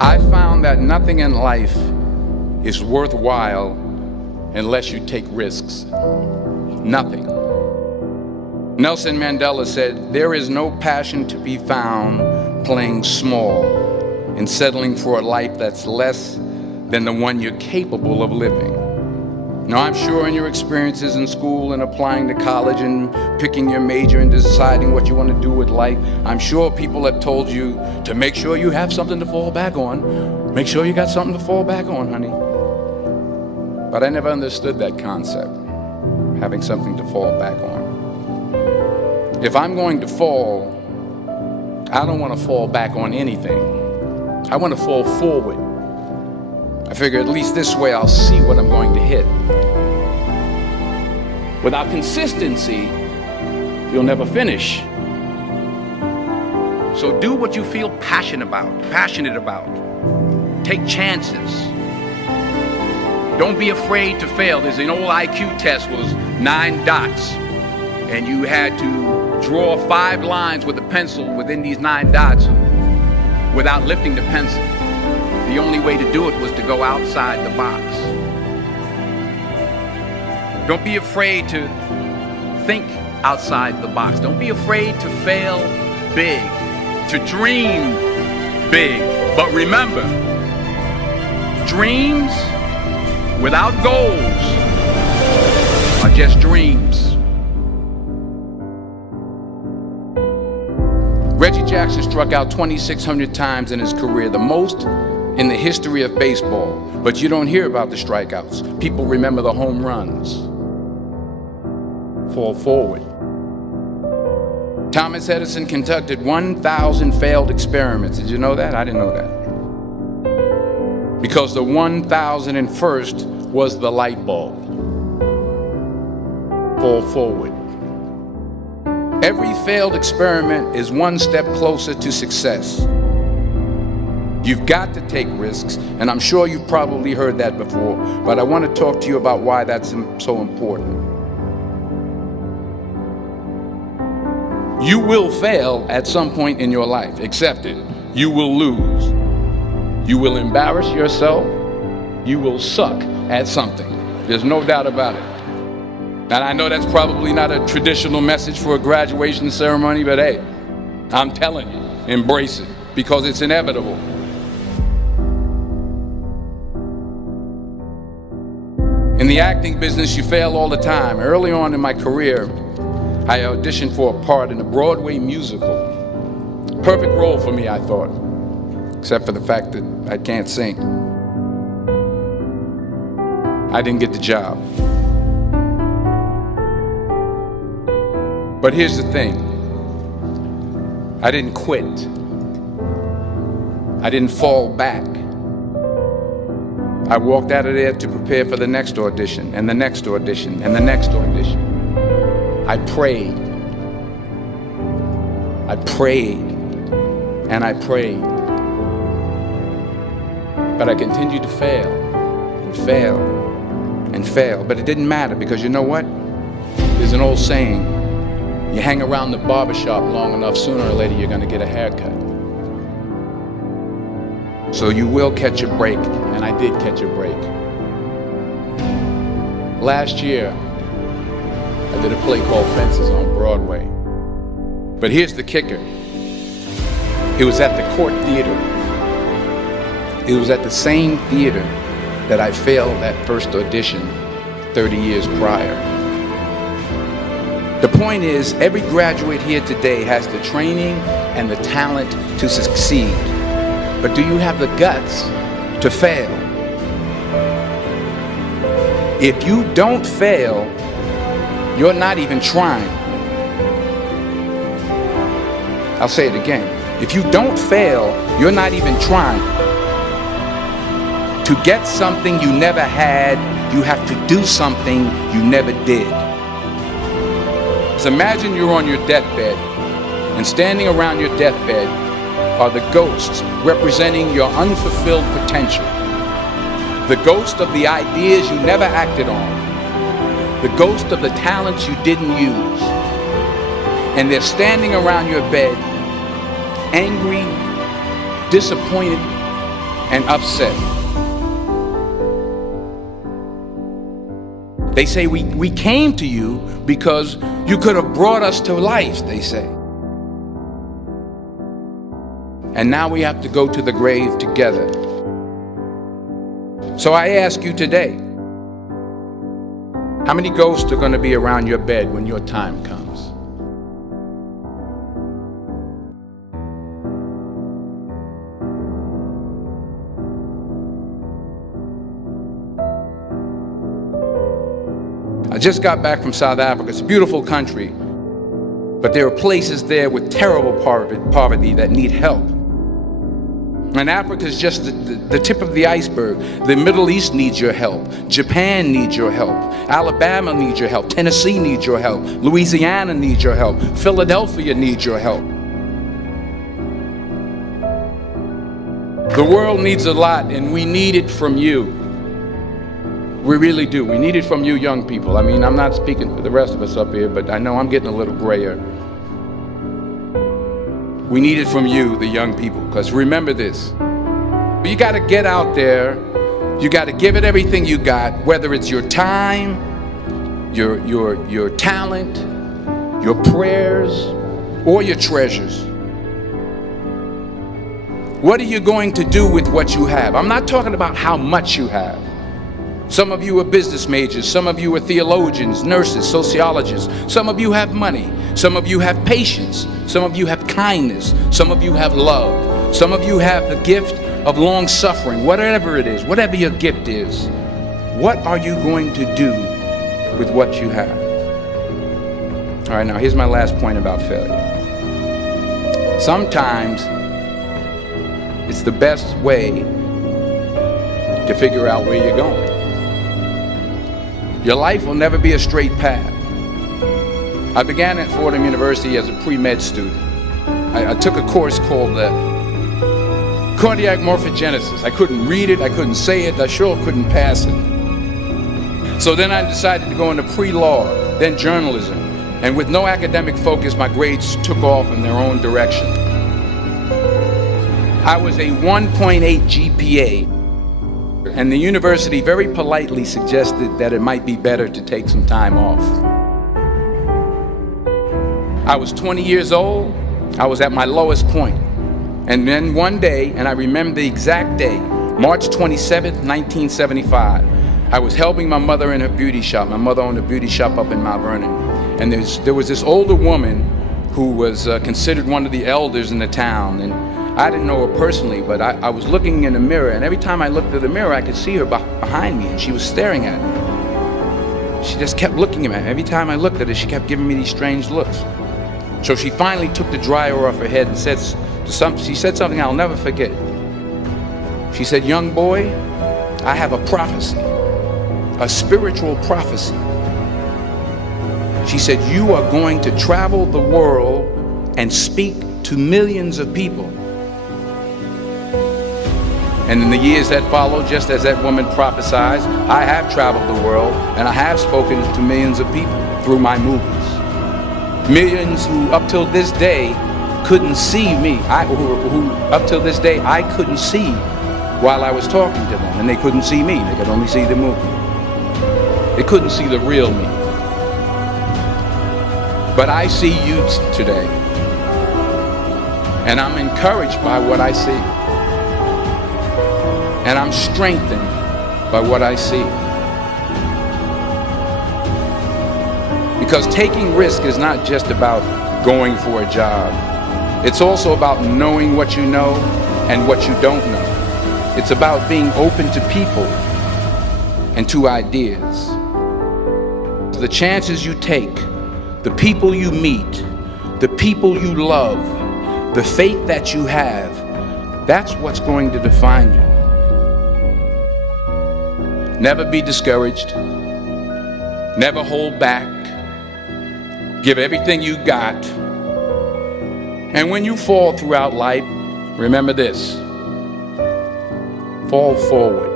I found that nothing in life is worthwhile unless you take risks. Nothing. Nelson Mandela said, "There is no passion to be found playing small and settling for a life that's less than the one you're capable of living." Now, I'm sure in your experiences in school and applying to college and picking your major and deciding what you want to do with life, I'm sure people have told you to make sure you have something to fall back on. Make sure you got something to fall back on, honey. But I never understood that concept, having something to fall back on. If I'm going to fall, I don't want to fall back on anything. I want to fall forward. I figure at least this way I'll see what I'm going to hit. Without consistency, you'll never finish. So do what you feel passionate about. Take chances. Don't be afraid to fail. There's an old IQ test, was 9 dots, and you had to draw 5 lines with a pencil within these 9 dots without lifting the pencil. The only way to do it was to go outside the box. Don't be afraid to think outside the box. Don't be afraid to fail big, to dream big. But remember, dreams without goals are just dreams. Reggie Jackson struck out 2,600 times in his career, the most in the history of baseball. But you don't hear about the strikeouts. People remember the home runs. Fall forward. Thomas Edison conducted 1,000 failed experiments. Did you know that? I didn't know that. Because the 1,001st was the light bulb. Fall forward. Every failed experiment is one step closer to success. You've got to take risks, and I'm sure you've probably heard that before, but I want to talk to you about why that's so important. You will fail at some point in your life. Accept it. You will lose. You will embarrass yourself. You will suck at something. There's no doubt about it. And I know that's probably not a traditional message for a graduation ceremony, but hey, I'm telling you, embrace it, because it's inevitable. In the acting business, you fail all the time. Early on in my career, I auditioned for a part in a Broadway musical. Perfect role for me, I thought, except for the fact that I can't sing. I didn't get the job. But here's the thing. I didn't quit. I didn't fall back. I walked out of there to prepare for the next audition, and the next audition, and the next audition. I prayed. I prayed, and I prayed. But I continued to fail, and fail, and fail. But it didn't matter, because you know what? There's an old saying, you hang around the barbershop long enough, sooner or later you're going to get a haircut. So you will catch a break, and I did catch a break. Last year, I did a play called Fences on Broadway. But here's the kicker. It was at the Court Theater. It was at the same theater that I failed that first audition 30 years prior. The point is, every graduate here today has the training and the talent to succeed. But do you have the guts to fail? If you don't fail, you're not even trying. I'll say it again. If you don't fail, you're not even trying. To get something you never had, you have to do something you never did. So imagine you're on your deathbed, and standing around your deathbed are the ghosts representing your unfulfilled potential. The ghost of the ideas you never acted on. The ghost of the talents you didn't use. And they're standing around your bed, angry, disappointed, and upset. They say we came to you because you could have brought us to life, they say. And now we have to go to the grave together. So I ask you today, how many ghosts are going to be around your bed when your time comes? I just got back from South Africa. It's a beautiful country, but there are places there with terrible poverty that need help. And Africa is just the tip of the iceberg. The Middle East needs your help. Japan needs your help. Alabama needs your help. Tennessee needs your help. Louisiana needs your help. Philadelphia needs your help. The world needs a lot, and we need it from you. We really do. We need it from you young people. I mean, I'm not speaking for the rest of us up here, but I know I'm getting a little grayer. We need it from you, the young people, because remember this. You got to get out there. You got to give it everything you got, whether it's your time, your talent, your prayers, or your treasures. What are you going to do with what you have? I'm not talking about how much you have. Some of you are business majors, some of you are theologians, nurses, sociologists. Some of you have money, some of you have patience, some of you have kindness, some of you have love, some of you have the gift of long suffering. Whatever it is, whatever your gift is, what are you going to do with what you have? All right, now here's my last point about failure. Sometimes it's the best way to figure out where you're going. Your life will never be a straight path. I began at Fordham University as a pre-med student. I took a course called cardiac morphogenesis. I couldn't read it, I couldn't say it, I sure couldn't pass it. So then I decided to go into pre-law, then journalism. And with no academic focus, my grades took off in their own direction. I was a 1.8 GPA. And the university very politely suggested that it might be better to take some time off. I was 20 years old. I was at my lowest point. And then one day, and I remember the exact day, March 27th, 1975, I was helping my mother in her beauty shop. My mother owned a beauty shop up in Mount Vernon. And there was this older woman who was considered one of the elders in the town. And I didn't know her personally, but I was looking in the mirror, and every time I looked at the mirror, I could see her behind me, and she was staring at me. She just kept looking at me. Every time I looked at her, she kept giving me these strange looks. So she finally took the dryer off her head and she said something I'll never forget. She said, "Young boy, I have a prophecy, a spiritual prophecy." She said, "You are going to travel the world and speak to millions of people." And in the years that followed, just as that woman prophesied, I have traveled the world and I have spoken to millions of people through my movies. Millions who up till this day couldn't see me, who up till this day I couldn't see while I was talking to them, and they couldn't see me, they could only see the movie. They couldn't see the real me. But I see you today, and I'm encouraged by what I see. And I'm strengthened by what I see. Because taking risk is not just about going for a job. It's also about knowing what you know and what you don't know. It's about being open to people and to ideas. The chances you take, the people you meet, the people you love, the faith that you have, that's what's going to define you. Never be discouraged. Never hold back. Give everything you got. And when you fall throughout life, remember this: fall forward.